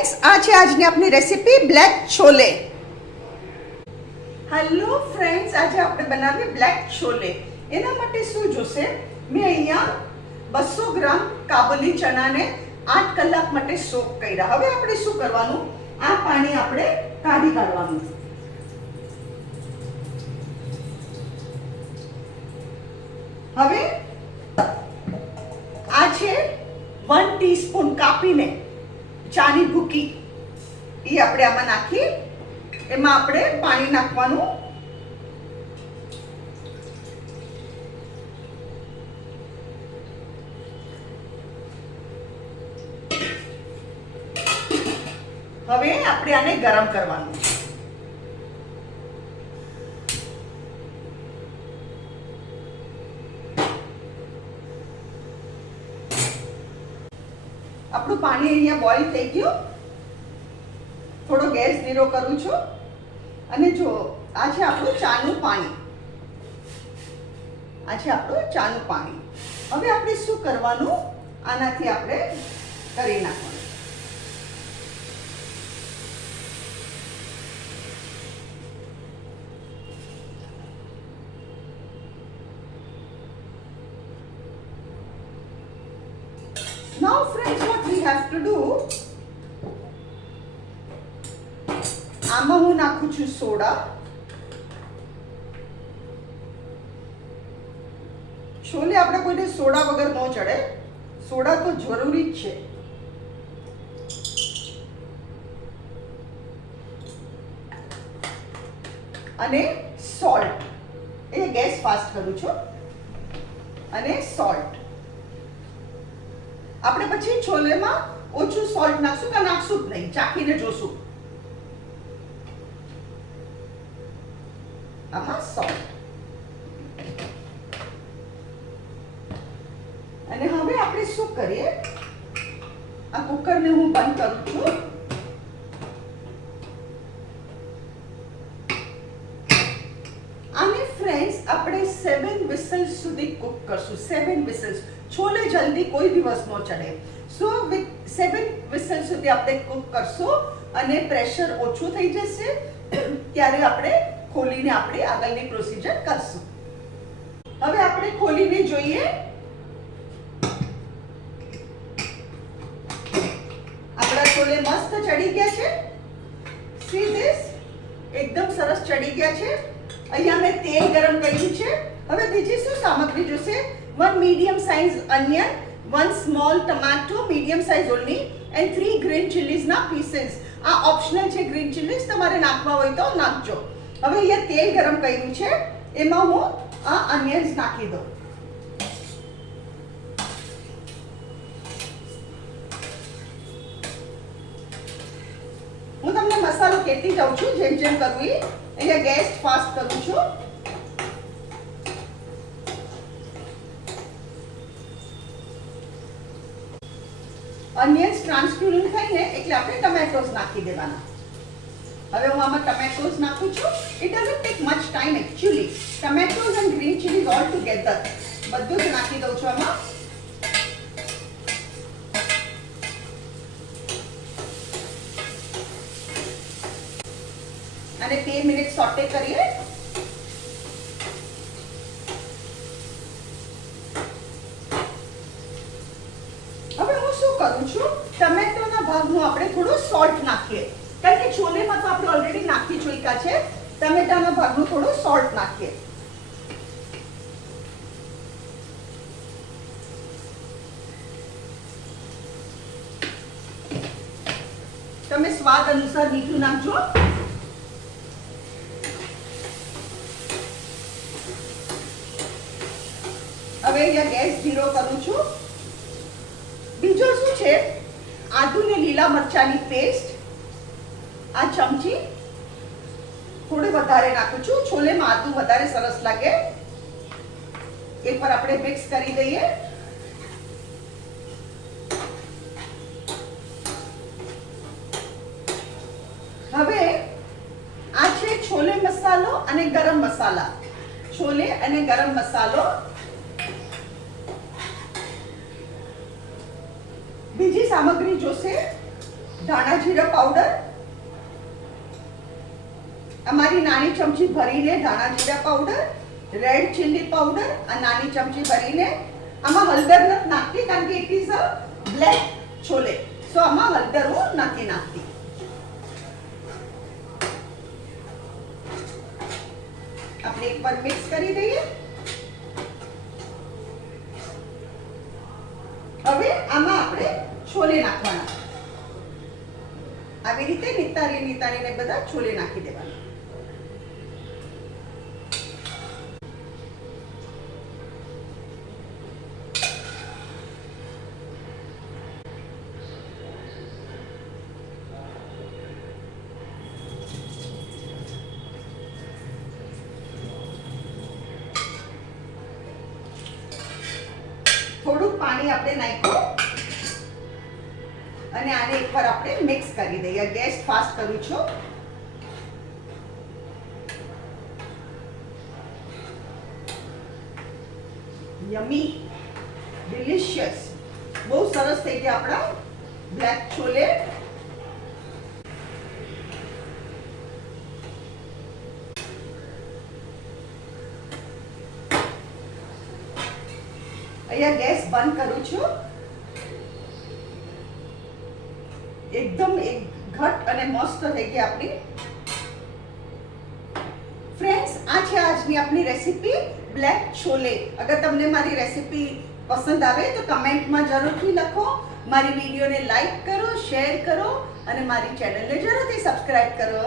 Friends, આ છે આજની આપણી recipe black chole. Hello friends, આજે આપણે બનાવીએ બ્લેક છોલે. એના માટે શું જોશે? મેં અહીંયા 200 ગ્રામ કાબુલી ચણાને 8 કલાક માટે સોક કર્યા. હવે આપણે શું કરવાનું? આ પાણી આપણે કાઢી કાઢવાનું. હવે આ છે 1 ટીસ્પૂન કાપીને ચાની ભૂકી, એ આપણે આમાં નાખી, એમાં આપણે પાણી નાખવાનું. હવે આપણે આને ગરમ કરવાનું. આપણું પાણી અહીંયા બોઇલ થઈ ગયું. થોડો ગેસ ધીરો કરું છું. અને જો આ છે આપણું ચાનું પાણી. આ છે આપણું ચાનું પાણી. હવે આપણે શું કરવાનું? આનાથી આપણે કરી નાખવાનું. Now friends, what we have to do, આમાં હું નાખું છું સોડા. છોલે આપણે કોઈને સોડા વગર ન ચડે, સોડા તો જરૂરી જ છે. અને સોલ્ટ, એ ગેસ ફાસ્ટ કરું છું. અને સોલ્ટ આપણે પછી છોલેમાં ઓછું સોલ્ટ નાખશું કે નાખશું જ નહીં, ચાખીને જોશું. આમાં સોલ્ટ. અને હવે આપણે શું કરીએ? આ કુકરને હું બંધ કરું છું. આને ફ્રેન્ડ્સ આપણે 7 વિસલ્સ સુધી કુક કરશું. 7 વિસલ્સ. છોલે જલ્દી કોઈ દિવસ ન ચડે. સો વિથ 7 વિસલ સુધી આપણે કુક કરશું અને પ્રેશર ઓછું થઈ જશે ત્યારે આપણે ખોલીને આપણે આગળની પ્રોસીજર કરશું. હવે આપણે ખોલીને જોઈએ. આપણા છોલે મસ્ત ચડી ગયા છે. સી ધીસ, એકદમ સરસ ચડી ગયા છે. અહીંયા મેં તેલ ગરમ કર્યું છે. હવે બીજી શું સામગ્રી જોશે? 1 medium size onion, 1 small tomato, medium size only, and 3 green chilies ના pieces. આ ઓપ્શનલ છે, ગ્રીન ચીલીઝ તમારે નાખવા હોય તો નાખજો. હવે અહીંયા તેલ ગરમ કર્યું છે, એમાં હું આ અનિયન્સ નાખી દઉં. હું તમને મસાલો કહેતી જાઉં છું જેમ જેમ કરવું. અહીંયા ગેસ ફાસ્ટ કરું છું. અનિયન્સ ટ્રાન્સપ્યુરન્ટ થઈને એટલે આપણે ટમેટોસ નાખી દેવાના. હવે હું આમાં ટમેટોસ નાખું છું. It doesn't take much time actually. Tomatoes and green chillies all together બધું જ નાખી દઉં છું આમાં. અને 2 મિનિટ સોટે કરીએ. કરું છું ટમેટોના ભાગમાં આપણે થોડું સોલ્ટ નાખીએ, કારણ કે છોલેમાં તો આપણે ઓલરેડી નાખી ચૂક્યા છે. ટમેટાના ભાગનું થોડું સોલ્ટ નાખીએ. તમે સ્વાદ અનુસાર મીઠું નાખજો. હવે અહીંયા ગેસ ધીરો કરું છું. બીજો શું છે? આદુ ને લીલા મરચાની પેસ્ટ. આ ચમચી થોડી વધારે નાખું છું. છોલેમાં આદુ વધારે સરસ લાગે. એકવાર આપણે મિક્સ કરી દઈએ. હવે આ છે છોલે મસાલો અને ગરમ મસાલા. છોલે અને ગરમ મસાલો. બીજી સામગ્રી જોશે ધાણા જીરા પાવડર, અમારી નાની ચમચી ભરીને ધાણા જીરા પાવડર, રેડ ચીલી પાવડર આ નાની ચમચી ભરીને, આમાં હળદર નથી નાખતી કારણ કે it is a black chole, so આમાં હળદર હું નથી નાખતી. આપણે એકવાર મિક્સ કરી દઈએ. હવે આમાં આપણે છોલે નાખવાના. આવી રીતે નિતારીને બધા છોલે નાખી દેવાના. થોડું પાણી આપણે નાખ્યું અને આને એકવાર આપણે મિક્સ કરી દઈએ. ગેસ ફાસ્ટ કરું છું. યમી, ડિલિશિયસ, બહુ સરસ થઈ ગયા આપણા બ્લેક છોલે. અહીંયા ગેસ બંધ કરું છું. એકદમ એક ઘટ અને મસ્ત થઈ ગઈ આપણી. ફ્રેન્ડ્સ, આ છે આજની આપણી રેસીપી બ્લેક છોલે. અગર તમને મારી રેસીપી પસંદ આવે તો કમેન્ટમાં જરૂરથી લખો. મારી વિડીયોને લાઈક કરો, શેર કરો અને મારી ચેનલને જરૂરથી સબસ્ક્રાઇબ કરો.